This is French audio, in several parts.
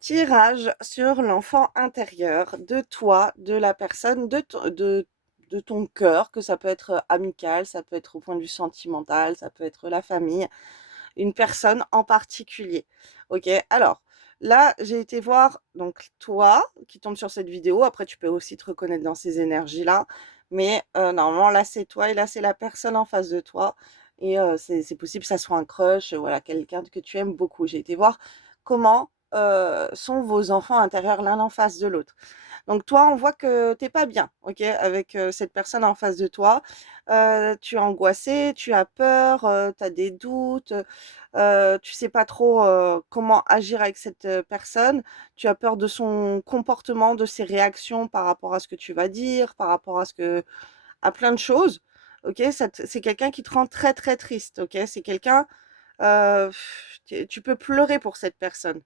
Tirage sur l'enfant intérieur de toi, de la personne, de ton cœur, que ça peut être amical, ça peut être au point de vue sentimental, ça peut être la famille, une personne en particulier. Ok, alors là, j'ai été voir donc toi qui tombe sur cette vidéo. Après, tu peux aussi te reconnaître dans ces énergies-là, mais normalement, là, c'est toi et là, c'est la personne en face de toi. Et c'est possible que ça soit un crush, voilà, quelqu'un que tu aimes beaucoup. J'ai été voir comment sont vos enfants intérieurs l'un en face de l'autre. Donc toi, on voit que t'es pas bien, ok, avec cette personne en face de toi. Tu es angoissé, tu as peur, tu as des doutes, tu sais pas trop comment agir avec cette personne. Tu as peur de son comportement, de ses réactions par rapport à ce que tu vas dire, par rapport à plein de choses. Ok, c'est quelqu'un qui te rend très très triste. Ok, c'est quelqu'un, tu peux pleurer pour cette personne.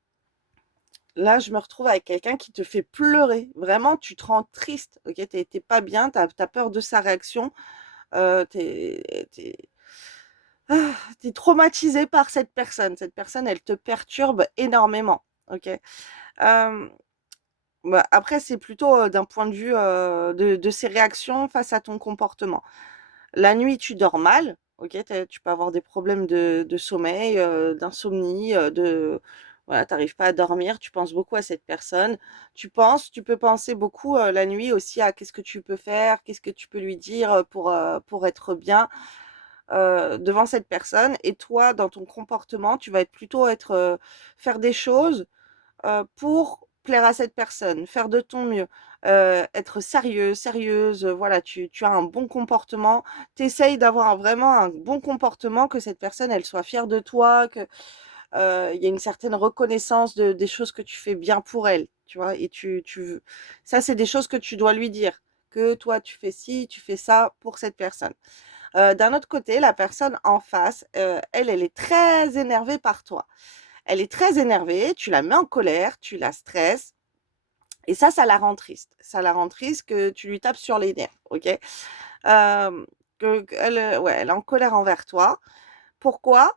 Là, je me retrouve avec quelqu'un qui te fait pleurer. Vraiment, tu te rends triste. Ok, t'es pas bien, t'as peur de sa réaction. T'es t'es traumatisé par cette personne. Cette personne, elle te perturbe énormément. Ok. Bah, après, c'est plutôt d'un point de vue de ses réactions face à ton comportement. La nuit, tu dors mal. Ok, tu peux avoir des problèmes de sommeil, d'insomnie, voilà, t'arrives pas à dormir, tu penses beaucoup à cette personne. Tu peux penser beaucoup la nuit aussi à qu'est-ce que tu peux faire, qu'est-ce que tu peux lui dire pour être bien devant cette personne. Et toi, dans ton comportement, tu vas être plutôt faire des choses pour plaire à cette personne, faire de ton mieux, être sérieux, sérieuse, voilà, tu as un bon comportement, tu essayes d'avoir vraiment un bon comportement, que cette personne, elle soit fière de toi, que il y a une certaine reconnaissance des choses que tu fais bien pour elle, tu vois, et ça, c'est des choses que tu dois lui dire, que toi, tu fais ci, tu fais ça pour cette personne. D'un autre côté, la personne en face, elle est très énervée par toi. Elle est très énervée, tu la mets en colère, tu la stresses et ça la rend triste. Ça la rend triste que tu lui tapes sur les nerfs, OK? Qu'elle, ouais, elle est en colère envers toi. Pourquoi?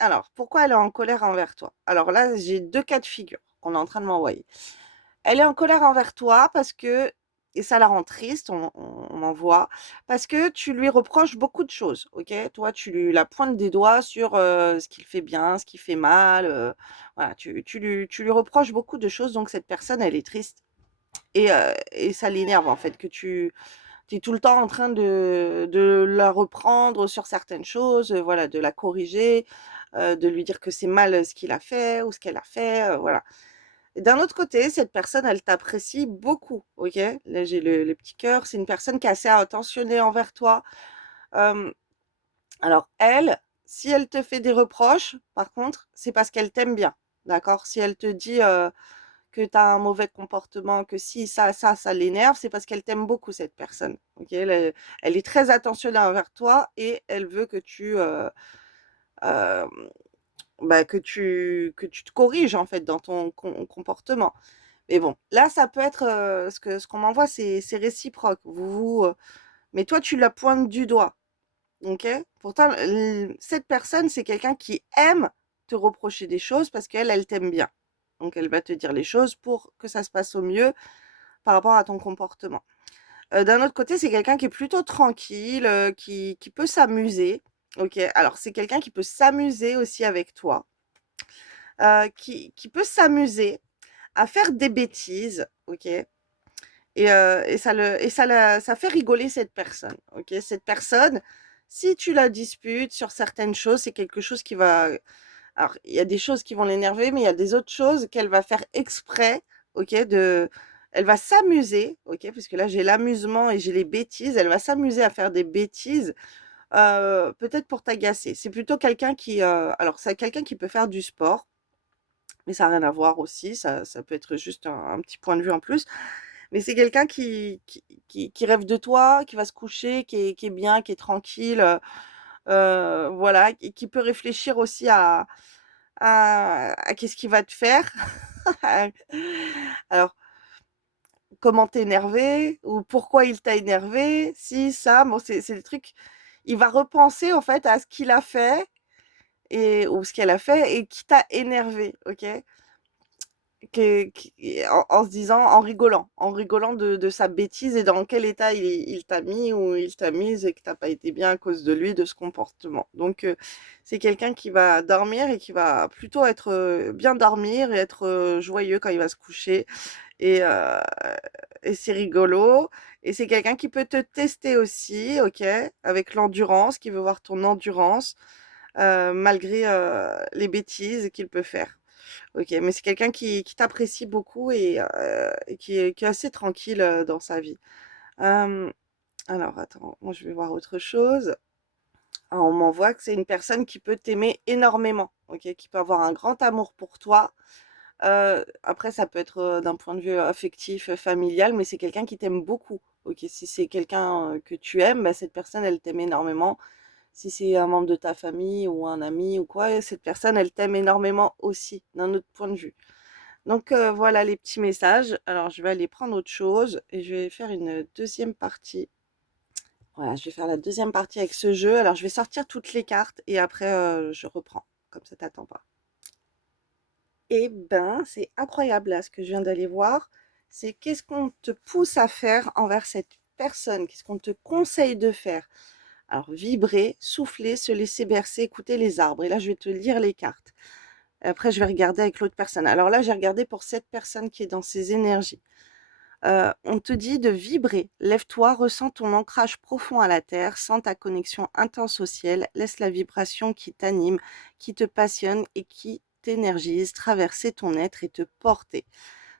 Alors, pourquoi elle est en colère envers toi? Alors là, j'ai 2 cas de figure qu'on est en train de m'envoyer. Elle est en colère envers toi parce que et ça la rend triste, on en voit, parce que tu lui reproches beaucoup de choses, OK? Toi, tu lui la pointes des doigts sur, ce qu'il fait bien, ce qu'il fait mal, voilà, tu lui reproches beaucoup de choses, donc cette personne, elle est triste et ça l'énerve, en fait, que tu es tout le temps en train de la reprendre sur certaines choses, voilà, de la corriger, de lui dire que c'est mal, ce qu'il a fait ou ce qu'elle a fait, voilà. Et d'un autre côté, cette personne, elle t'apprécie beaucoup, OK? Là, j'ai le petit cœur, c'est une personne qui est assez attentionnée envers toi. Hem, alors elle, si elle te fait des reproches, par contre, c'est parce qu'elle t'aime bien, d'accord? Si elle te dit, que tu as un mauvais comportement, que si ça l'énerve, c'est parce qu'elle t'aime beaucoup cette personne, OK? Elle est très attentionnée envers toi et elle veut que hem, bah, que tu te corriges, en fait, dans ton comportement. Mais bon, là, ça peut être, ce qu'on m'envoie, c'est réciproque. Mais toi, tu la pointes du doigt, OK? Pourtant, cette personne, c'est quelqu'un qui aime te reprocher des choses parce qu'elle, elle t'aime bien. Donc elle va te dire les choses pour que ça se passe au mieux par rapport à ton comportement. D'un autre côté, c'est quelqu'un qui est plutôt tranquille, qui peut s'amuser, OK? Alors c'est quelqu'un qui peut s'amuser aussi avec toi, qui peut s'amuser à faire des bêtises, OK? Ça fait rigoler cette personne, OK? Cette personne, si tu la disputes sur certaines choses, c'est quelque chose qui va alors il y a des choses qui vont l'énerver, mais il y a des autres choses qu'elle va faire exprès, OK? Elle va s'amuser, OK? Puisque là, j'ai l'amusement et j'ai les bêtises. Elle va s'amuser à faire des bêtises, peut-être pour t'agacer. C'est plutôt quelqu'un alors c'est quelqu'un qui peut faire du sport, mais ça a rien à voir aussi, ça peut être juste un petit point de vue en plus. Mais c'est quelqu'un qui rêve de toi, qui va se coucher, qui est bien, qui est tranquille, voilà, et qui peut réfléchir aussi à qu'est-ce qu'il va te faire. Alors, comment t'énerver ou pourquoi il t'a énervé, si, ça, bon, c'est des trucs il va repenser, en fait, à ce qu'il a fait ou ce qu'elle a fait et qui t'a énervé, OK? en se disant, en rigolant de sa bêtise et dans quel état il t'a mis ou il t'a mise et que t'as pas été bien à cause de lui, de ce comportement. Donc, c'est quelqu'un qui va dormir et qui va plutôt être bien dormir et être joyeux quand il va se coucher. Et, et c'est rigolo. Et c'est quelqu'un qui peut te tester aussi, ok, avec l'endurance, qui veut voir ton endurance, malgré les bêtises qu'il peut faire. Ok, mais c'est quelqu'un qui t'apprécie beaucoup et qui est assez tranquille dans sa vie. Euh, alors, attends, moi je vais voir autre chose. Ah, on m'envoie que c'est une personne qui peut t'aimer énormément, ok, qui peut avoir un grand amour pour toi. Après, ça peut être d'un point de vue affectif, familial, mais c'est quelqu'un qui t'aime beaucoup. Ok, si c'est quelqu'un que tu aimes, bah, cette personne, elle t'aime énormément. Si c'est un membre de ta famille ou un ami ou quoi, cette personne, elle t'aime énormément aussi, d'un autre point de vue. Donc voilà les petits messages. Alors je vais aller prendre autre chose et je vais faire une deuxième partie. Voilà, je vais faire la deuxième partie avec ce jeu. Alors je vais sortir toutes les cartes et après je reprends. Comme ça, t'attends pas. Eh ben, c'est incroyable là ce que je viens d'aller voir. C'est qu'est-ce qu'on te pousse à faire envers cette personne? Qu'est-ce qu'on te conseille de faire? Alors vibrer, souffler, se laisser bercer, écouter les arbres. Et là, je vais te lire les cartes. Après, je vais regarder avec l'autre personne. Alors là, j'ai regardé pour cette personne qui est dans ses énergies. On te dit de vibrer. Lève-toi, ressens ton ancrage profond à la terre, sens ta connexion intense au ciel, laisse la vibration qui t'anime, qui te passionne et qui t'énergise traverser ton être et te porter.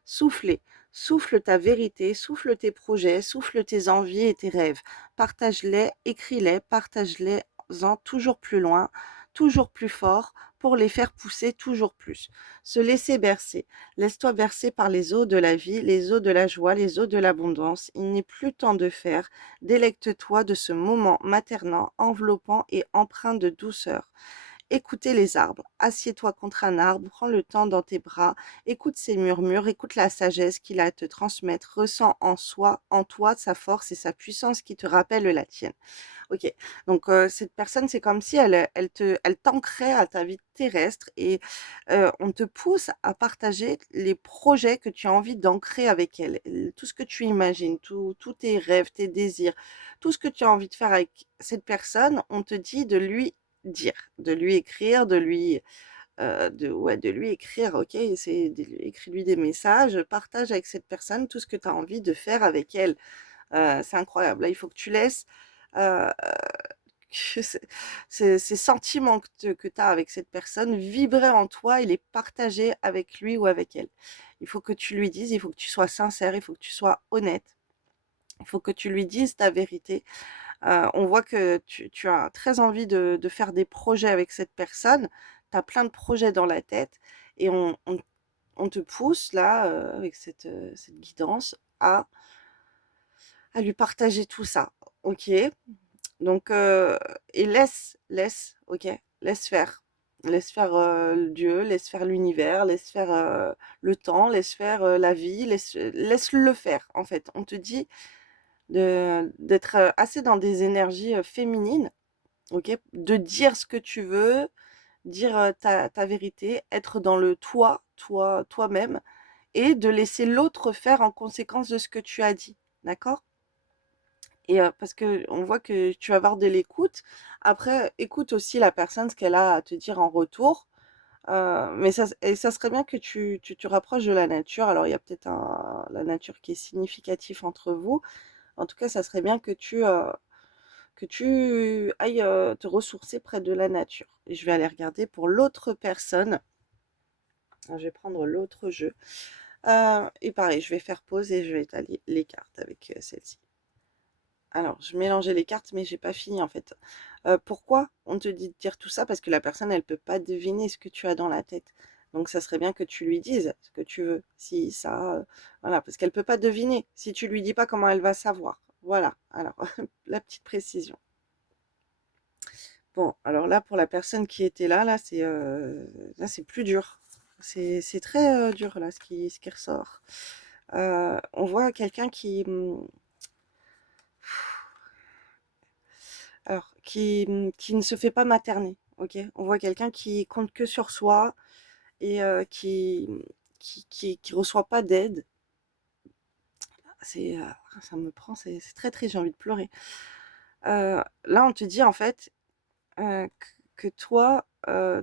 Souffler. Souffle ta vérité, souffle tes projets, souffle tes envies et tes rêves. Partage-les, écris-les, partage-les-en toujours plus loin, toujours plus fort, pour les faire pousser toujours plus. Se laisser bercer. Laisse-toi bercer par les eaux de la vie, les eaux de la joie, les eaux de l'abondance. Il n'est plus temps de faire. Délecte-toi de ce moment maternant, enveloppant et empreint de douceur. Écoutez les arbres. Assieds-toi contre un arbre, prends le temps dans tes bras, écoute ses murmures, écoute la sagesse qu'il a à te transmettre, ressens en toi, sa force et sa puissance qui te rappellent la tienne. Ok, donc cette personne, c'est comme si elle t'ancrait à ta vie terrestre et on te pousse à partager les projets que tu as envie d'ancrer avec elle, tout ce que tu imagines, tous tes rêves, tes désirs, tout ce que tu as envie de faire avec cette personne, on te dit de lui dire, de lui écrire, de lui écrire, ok, écris-lui des messages, partage avec cette personne tout ce que tu as envie de faire avec elle. C'est incroyable. Là, il faut que tu laisses euh, que ces sentiments que tu as avec cette personne vibrer en toi et les partager avec lui ou avec elle. Il faut que tu lui dises, il faut que tu sois sincère, il faut que tu sois honnête, il faut que tu lui dises ta vérité. On voit que tu as très envie de faire des projets avec cette personne, tu as plein de projets dans la tête et on te pousse là, avec cette guidance, à lui partager tout ça. Ok, donc, et ok, laisse faire. Laisse faire Dieu, laisse faire l'univers, laisse faire le temps, laisse faire la vie, laisse-le faire, en fait. On te dit d'être assez dans des énergies féminines, ok, de dire ce que tu veux, dire ta vérité, être dans le toi-même, et de laisser l'autre faire en conséquence de ce que tu as dit. D'accord? Et parce que on voit que tu vas avoir de l'écoute. Après, écoute aussi la personne, ce qu'elle a à te dire en retour. Mais ça serait bien que tu te rapproches de la nature. Alors, il y a peut-être la nature qui est significative entre vous. En tout cas, ça serait bien que tu ailles te ressourcer près de la nature. Et je vais aller regarder pour l'autre personne. Alors, je vais prendre l'autre jeu. Et pareil, je vais faire pause et je vais étaler les cartes avec celle-ci. Alors, je mélangeais les cartes, mais j'ai pas fini en fait. Pourquoi on te dit de dire tout ça? Parce que la personne, elle peut pas deviner ce que tu as dans la tête. Donc, ça serait bien que tu lui dises ce que tu veux. Si ça, voilà, parce qu'elle peut pas deviner. Si tu lui dis pas, comment elle va savoir? Voilà. Alors, la petite précision. Bon, alors là, pour la personne qui était là, c'est plus dur. C'est très dur là, ce qui ressort. On voit quelqu'un qui ne se fait pas materner, ok? On voit quelqu'un qui compte que sur soi et qui reçoit pas d'aide. C'est, ça me prend, c'est très triste, j'ai envie de pleurer. Là, on te dit en fait que toi,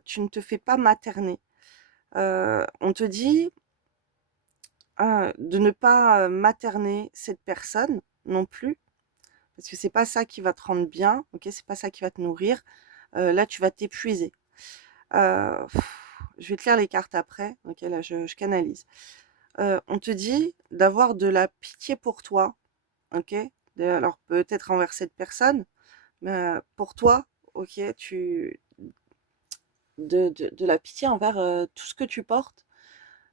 tu ne te fais pas materner. On te dit de ne pas materner cette personne non plus, parce que c'est pas ça qui va te rendre bien, ok? C'est pas ça qui va te nourrir. Là, tu vas t'épuiser. Euh, je vais te lire les cartes après. Ok, là, je canalise. On te dit d'avoir de la pitié pour toi, ok? Alors peut-être envers cette personne, mais pour toi, ok, de la pitié envers tout ce que tu portes.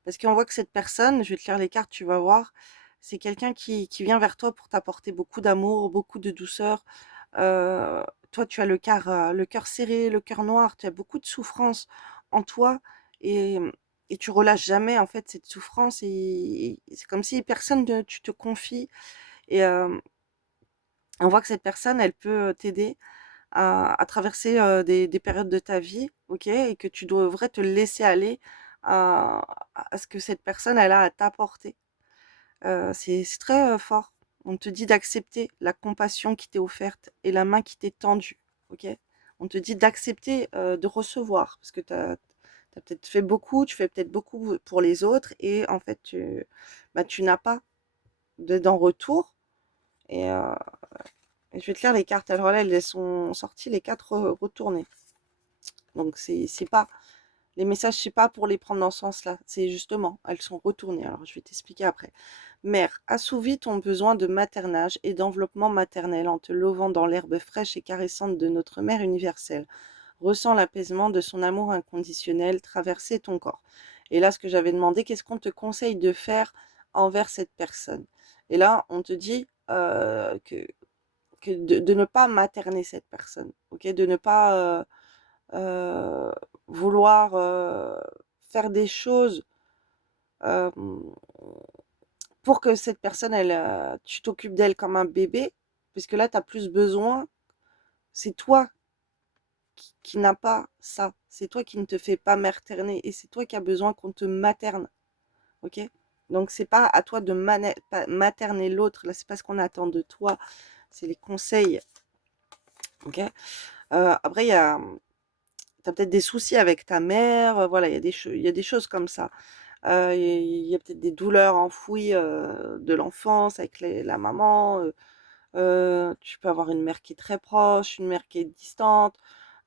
Parce qu'on voit que cette personne, je vais te lire les cartes, tu vas voir, c'est quelqu'un qui vient vers toi pour t'apporter beaucoup d'amour, beaucoup de douceur. Toi, tu as le cœur serré, le cœur noir, tu as beaucoup de souffrance en toi et, et tu relâches jamais en fait cette souffrance et c'est comme si personne ne, tu te confies et on voit que cette personne, elle peut t'aider à traverser des périodes de ta vie, ok, et que tu devrais te laisser aller à, à ce que cette personne elle a à t'apporter. C'est très fort. On te dit d'accepter la compassion qui t'est offerte et la main qui t'est tendue, ok. On te dit d'accepter de recevoir parce que tu as peut-être fait beaucoup, tu fais peut-être beaucoup pour les autres et en fait bah, tu n'as pas d'en retour et, je vais te lire les cartes. Alors là, elles sont sorties les quatre retournées. Donc c'est pas les messages, c'est pas pour les prendre dans ce sens-là. C'est justement, elles sont retournées. Alors je vais t'expliquer après. Mère, assouvis ton besoin de maternage et d'enveloppement maternel en te lovant dans l'herbe fraîche et caressante de notre mère universelle. Ressens l'apaisement de son amour inconditionnel traverser ton corps. Et là, ce que j'avais demandé, qu'est-ce qu'on te conseille de faire envers cette personne? Et là, on te dit que de ne pas materner cette personne, ok? De ne pas euh, vouloir faire des choses euh, pour que cette personne, elle, tu t'occupes d'elle comme un bébé, puisque là, tu as plus besoin, c'est toi qui n'as pas ça, c'est toi qui ne te fais pas materner, et c'est toi qui as besoin qu'on te materne, ok? Donc, c'est pas à toi de materner l'autre, là, c'est pas ce qu'on attend de toi, c'est les conseils, ok? Après, t'as peut-être des soucis avec ta mère, voilà, il y a des choses comme ça. Il y a peut-être des douleurs enfouies de l'enfance avec la maman. Tu peux avoir une mère qui est très proche, une mère qui est distante.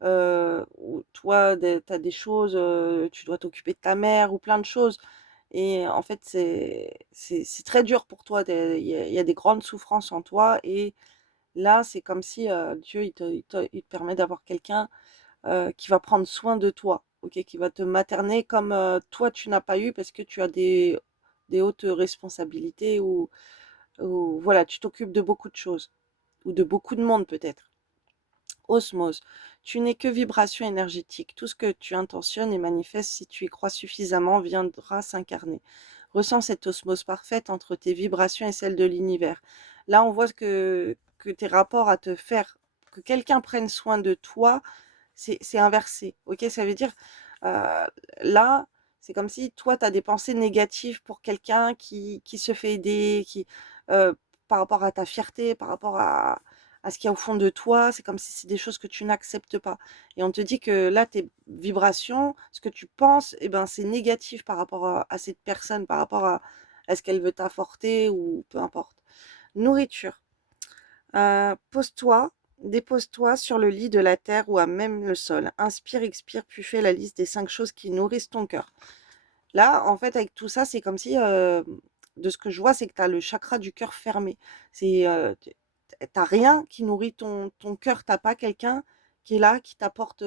Ou toi, tu as des choses, tu dois t'occuper de ta mère ou plein de choses. Et en fait, c'est très dur pour toi. Il y a des grandes souffrances en toi. Et là, c'est comme si Dieu, il te permet d'avoir quelqu'un qui va prendre soin de toi, ok, qui va te materner comme toi tu n'as pas eu parce que tu as des hautes responsabilités ou voilà, tu t'occupes de beaucoup de choses ou de beaucoup de monde peut-être. Osmose, tu n'es que vibration énergétique. Tout ce que tu intentionnes et manifestes, si tu y crois suffisamment, viendra s'incarner. Ressens cette osmose parfaite entre tes vibrations et celles de l'univers. Là, on voit que tes rapports à te faire, que quelqu'un prenne soin de toi, c'est inversé. Ok, ça veut dire, euh, là, c'est comme si toi, tu as des pensées négatives pour quelqu'un qui se fait aider, euh, par rapport à ta fierté, par rapport à ce qu'il y a au fond de toi. C'est comme si c'est des choses que tu n'acceptes pas. Et on te dit que là, tes vibrations, ce que tu penses, eh ben, c'est négatif par rapport à cette personne, par rapport à ce qu'elle veut t'apporter ou peu importe. Nourriture. Pose-toi, dépose-toi sur le lit de la terre ou à même le sol. Inspire, expire, puis fais la liste des 5 choses qui nourrissent ton cœur. Là, en fait, avec tout ça, c'est comme si, de ce que je vois, c'est que tu as le chakra du cœur fermé. C'est, t'as rien qui nourrit ton cœur. T'as pas quelqu'un qui est là, qui t'apporte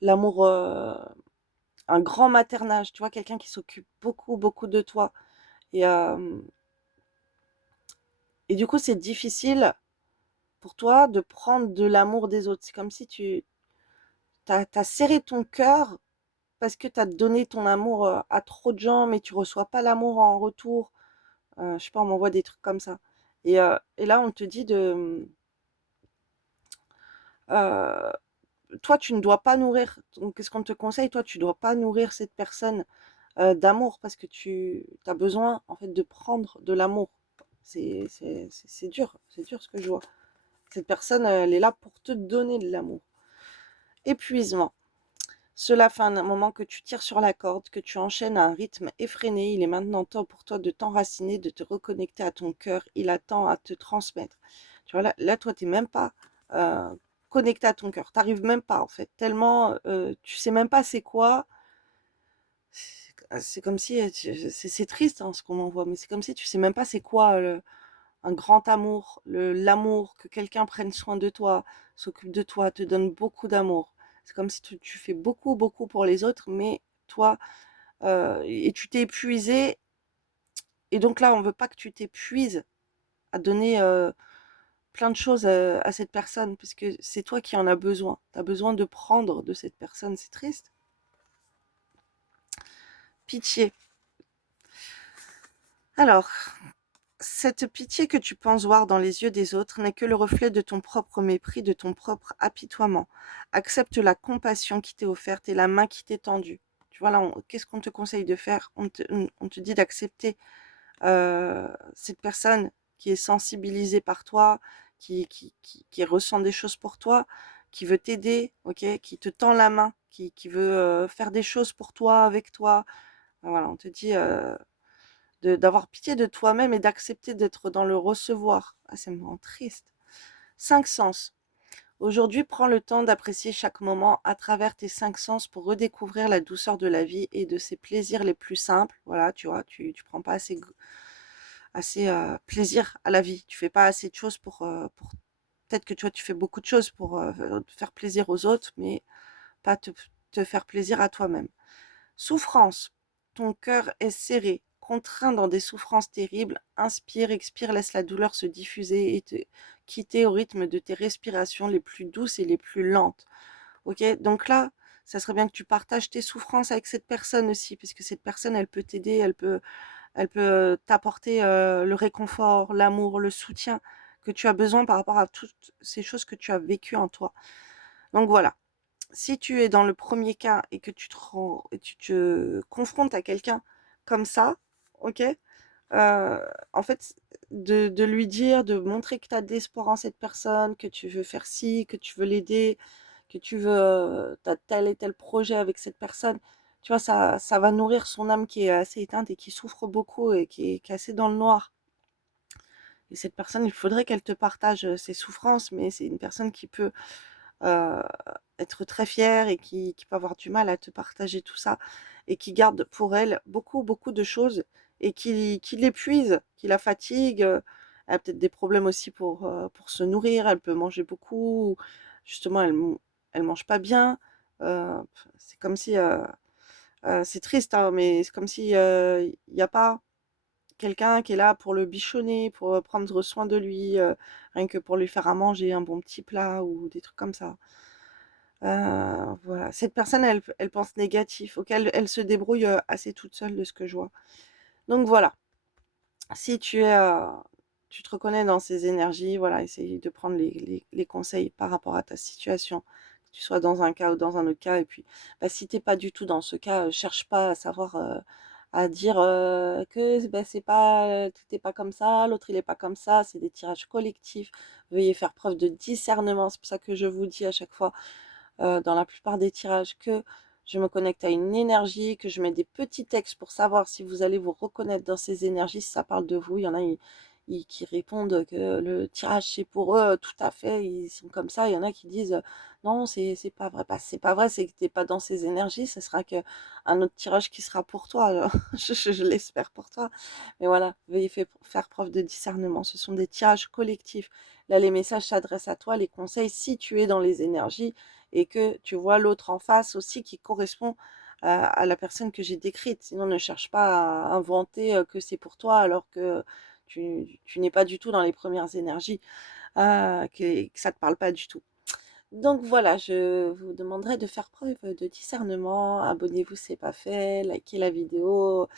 l'amour, un grand maternage. Tu vois, quelqu'un qui s'occupe beaucoup, beaucoup de toi. Et, euh, et du coup, c'est difficile pour toi de prendre de l'amour des autres. C'est comme si t'as serré ton cœur parce que t'as donné ton amour à trop de gens, mais tu reçois pas l'amour en retour. Je sais pas, on m'envoie des trucs comme ça. Et là, on te dit euh, toi, tu ne dois pas nourrir. Donc, qu'est-ce qu'on te conseille? Toi, tu ne dois pas nourrir cette personne d'amour parce que tu as besoin en fait de prendre de l'amour. C'est dur, c'est dur ce que je vois. Cette personne, elle est là pour te donner de l'amour. Épuisement. Cela fait un moment que tu tires sur la corde, que tu enchaînes à un rythme effréné. Il est maintenant temps pour toi de t'enraciner, de te reconnecter à ton cœur. Il attend à te transmettre. Tu vois, là toi, tu n'es même pas euh, connecté à ton cœur. Tu n'arrives même pas, en fait. Tellement, tu sais même pas c'est quoi. C'est comme si, c'est triste hein, ce qu'on m'envoie, mais c'est comme si tu sais même pas c'est quoi un grand amour, l'amour, que quelqu'un prenne soin de toi, s'occupe de toi, te donne beaucoup d'amour. C'est comme si tu fais beaucoup, beaucoup pour les autres, mais toi, et tu t'es épuisé, et donc là, on veut pas que tu t'épuises à donner plein de choses à cette personne, parce que c'est toi qui en as besoin. Tu as besoin de prendre de cette personne, c'est triste. Pitié. Alors, cette pitié que tu penses voir dans les yeux des autres n'est que le reflet de ton propre mépris, de ton propre apitoiement. Accepte la compassion qui t'est offerte et la main qui t'est tendue. Tu vois là, qu'est-ce qu'on te conseille de faire? On te dit d'accepter cette personne qui est sensibilisée par toi, qui ressent des choses pour toi, qui veut t'aider, ok, qui te tend la main, qui veut faire des choses pour toi, avec toi. Voilà, on te dit d'avoir pitié de toi-même et d'accepter d'être dans le recevoir. Ah, c'est vraiment triste. Cinq sens. Aujourd'hui, prends le temps d'apprécier chaque moment à travers tes cinq sens pour redécouvrir la douceur de la vie et de ses plaisirs les plus simples. Voilà, tu vois, tu prends pas assez plaisir à la vie. Tu fais pas assez de choses pour peut-être que tu vois, tu fais beaucoup de choses pour faire plaisir aux autres, mais pas te faire plaisir à toi-même. Souffrance. Ton cœur est serré, contraint dans des souffrances terribles. Inspire, expire, laisse la douleur se diffuser et te quitter au rythme de tes respirations les plus douces et les plus lentes. Ok, donc là, ça serait bien que tu partages tes souffrances avec cette personne aussi, parce que cette personne, elle peut t'aider, elle peut t'apporter le réconfort, l'amour, le soutien que tu as besoin par rapport à toutes ces choses que tu as vécues en toi. Donc voilà, si tu es dans le premier cas et que tu te confrontes à quelqu'un comme ça, ok, en fait, de lui dire, de montrer que tu as de l'espoir en cette personne, que tu veux faire ci, que tu veux l'aider, que tu veux, t'as tel et tel projet avec cette personne, tu vois, ça va nourrir son âme qui est assez éteinte et qui souffre beaucoup et qui est assez dans le noir. Et cette personne, il faudrait qu'elle te partage ses souffrances, mais c'est une personne qui peut euh, être très fière et qui peut avoir du mal à te partager tout ça et qui garde pour elle beaucoup, beaucoup de choses et qui l'épuise, qui la fatigue. Elle a peut-être des problèmes aussi pour se nourrir, elle peut manger beaucoup, justement, elle mange pas bien. Euh, c'est comme si, c'est triste, hein, mais c'est comme si il n'y a pas quelqu'un qui est là pour le bichonner, pour prendre soin de lui, rien que pour lui faire à manger, un bon petit plat ou des trucs comme ça. Voilà. Cette personne, elle pense négatif, auquel elle se débrouille assez toute seule de ce que je vois. Donc voilà, si tu te reconnais dans ces énergies, voilà, essaye de prendre les conseils par rapport à ta situation, que tu sois dans un cas ou dans un autre cas. Et puis, bah, si t'es pas du tout dans ce cas, cherche pas à savoir, à dire que bah, c'est pas, tout n'est pas comme ça, l'autre il est pas comme ça. C'est des tirages collectifs. Veuillez faire preuve de discernement. C'est pour ça que je vous dis à chaque fois dans la plupart des tirages que je me connecte à une énergie, que je mets des petits textes pour savoir si vous allez vous reconnaître dans ces énergies, si ça parle de vous. Il y en a qui répondent que le tirage c'est pour eux, tout à fait, ils sont comme ça. Il y en a qui disent non, c'est pas vrai. Bah, c'est pas vrai, c'est que t'es pas dans ces énergies. Ce sera que un autre tirage qui sera pour toi. Je l'espère pour toi. Mais voilà, veuillez faire preuve de discernement. Ce sont des tirages collectifs. Là, les messages s'adressent à toi, les conseils, si tu es dans les énergies et que tu vois l'autre en face aussi qui correspond à la personne que j'ai décrite. Sinon, ne cherche pas à inventer que c'est pour toi alors que tu n'es pas du tout dans les premières énergies, que ça ne te parle pas du tout. Donc voilà, je vous demanderai de faire preuve de discernement. Abonnez-vous si ce n'est pas fait, likez la vidéo,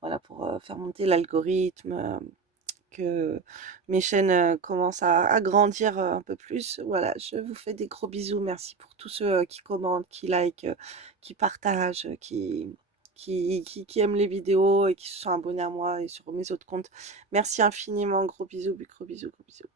voilà, pour faire monter l'algorithme que mes chaînes commencent à grandir un peu plus. Voilà, je vous fais des gros bisous. Merci pour tous ceux qui commentent, qui likent, qui partagent, qui aiment les vidéos et qui se sont abonnés à moi et sur mes autres comptes. Merci infiniment. Gros bisous, gros bisous, gros bisous.